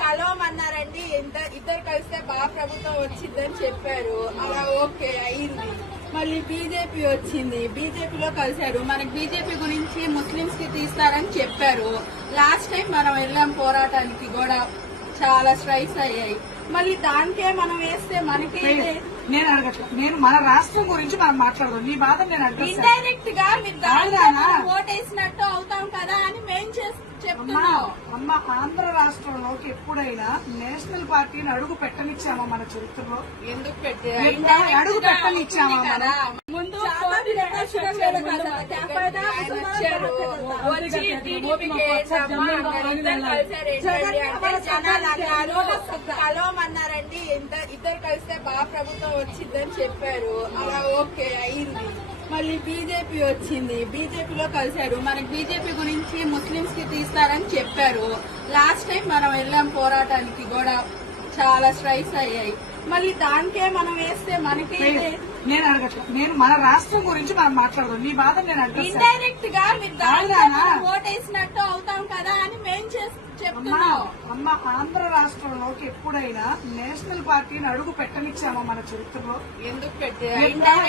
కలవమన్నారండి ఇద్దరు ఇద్దరు కలిస్తే బాగా ప్రభుత్వం వచ్చిందని చెప్పారు. అలా ఓకే అయింది. మళ్ళీ బీజేపీ వచ్చింది. బీజేపీలో కలిశారు. మనకి బీజేపీ గురించి ముస్లింస్కి తీస్తారని చెప్పారు. లాస్ట్ టైం మనం వెళ్ళాం పోరాటానికి కూడా. చాలా స్ట్రైక్స్ అయ్యాయి. మళ్ళీ దానికే మనం వేస్తే మనకి నేను అడగట్లేదు నేను మన రాష్ట్రం గురించి మనం మాట్లాడదాం. నీ బాధ నేను అడ్రస్ ఇండైరెక్ట్గా మీరు ఓటేసినట్టు అవుతాం కదా అని మేం చేస్- అమ్మా చెప్తున్నాం. అమ్మ ఆంధ్ర రాష్ట్రంలోకి ఎప్పుడైనా నేషనల్ పార్టీని అడుగు పెట్టనిచ్చామా మన చరిత్రలో? ఎందుకు పెట్టే అడుగు పెట్టనిచ్చామా ఇద్దరు కలవమన్నారండి ఇంత ఇద్దరు కలిస్తే బాగా ప్రభుత్వం వచ్చిందని చెప్పారు అలా ఓకే అయింది మళ్ళీ బీజేపీ వచ్చింది బీజేపీలో కలిశారు మనకి బీజేపీ గురించి ముస్లింస్కి తీస్తారని చెప్పారు లాస్ట్ టైం మనం వెళ్ళాం పోరాటానికి కూడా చాలా స్ట్రైక్స్ అయ్యాయి మళ్ళీ దానికే మనం వేస్తే మనకి నేను అడగట్లేదు నేను మన రాష్ట్రం గురించి మనం మాట్లాడదాం. నీ బాధ నేను అడ్రస్ ఇండైరెక్ట్గా మీరు ఓటేసినట్టు అవుతాం కదా అని మేం చెప్తున్నాం. అమ్మ ఆంధ్ర రాష్ట్రంలోకి ఎప్పుడైనా నేషనల్ పార్టీని అడుగు పెట్టనిచ్చామా మన చరిత్రలో? ఎందుకు పెట్టే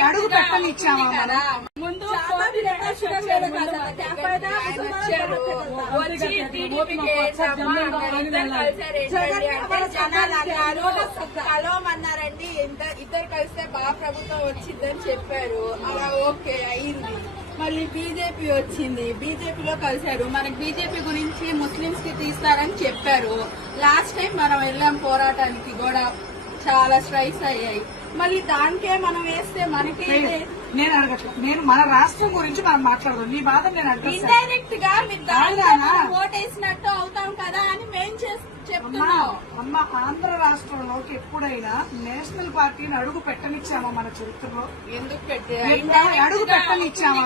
అడుగు పెట్టనిచ్చామా. ముందు జనాలు కలవమన్నారండి. ఇద్దరు ఇద్దరు కలిస్తే బాగా ప్రభుత్వం వచ్చిందని చెప్పారు. అలా ఓకే అయింది. మళ్ళీ బీజేపీ వచ్చింది. బీజేపీలో కలిశారు. మనకి బీజేపీ గురించి ముస్లింస్కి తీస్తారని చెప్పారు. లాస్ట్ టైం మనం వెళ్ళాం పోరాటానికి కూడా. చాలా స్ట్రైక్స్ అయ్యాయి. మళ్ళీ దానికే మనం వేస్తే మనకి నేను అడగట్లేదు నేను మన రాష్ట్రం గురించి మనం మాట్లాడదాం. నీ బాధ నేను అడ్రస్ ఇండైరెక్ట్గా మీరు ఓటేసినట్టు అవుతాం కదా అని అమ్మా ఆంధ్ర రాష్ట్రంలోకి ఎప్పుడైనా నేషనల్ పార్టీని అడుగు పెట్టనిచ్చామా మన చరిత్రలో? ఎందుకు పెట్టే అడుగు పెట్టనిచ్చామా